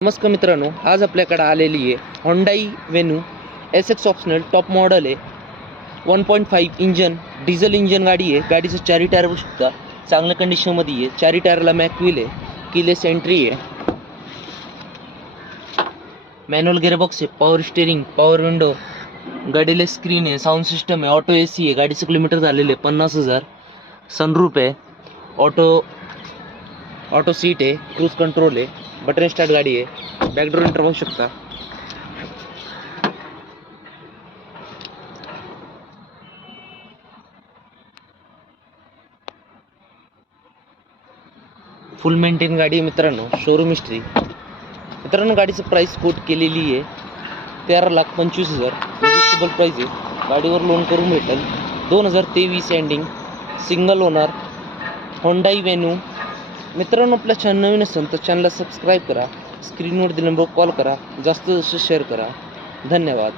नमस्कार मित्रांनो, आज आपल्याकडे आलेली आहे Hyundai venue SX optional top model आहे. 1.5 इंजन डिझेल इंजन गाडी आहे. गाडीचं चारी टायर बघू शकता, चांगल्या कंडिशनमध्ये आहे. चारी टायरला मॅक व्हील आहे, कीलेस एंट्री आहे, मॅन्युअल गिअरबॉक्स आहे, पॉवर स्टेअरिंग, पॉवर विंडो, गाडीला स्क्रीन आहे, साऊंड सिस्टम आहे, ऑटो AC आहे. गाडीचं किलोमीटर झालेले 50,000. सनरूफ आहे, ऑटो सीट आहे, क्रूज कंट्रोल आहे, बटन स्टार्ट गाडी आहे. बॅकडोर एंटर बघू शकता. फुल मेंटेन गाडी आहे मित्रांनो. शोरूम हिस्ट्री मित्रांनो, गाडीचं प्राइस कोट केलेली आहे 13,25,000. रिजिस्टेबल प्राइस आहे. गाडीवर लोन करून भेटेल. 2023 ending, single owner Hyundai venue. मित्रांनो, आपल्या चॅनल नवीन असेल तर चॅनलला सबस्क्राईब करा, स्क्रीनवर दिलेला नंबर कॉल करा, जास्त शेअर करा. धन्यवाद.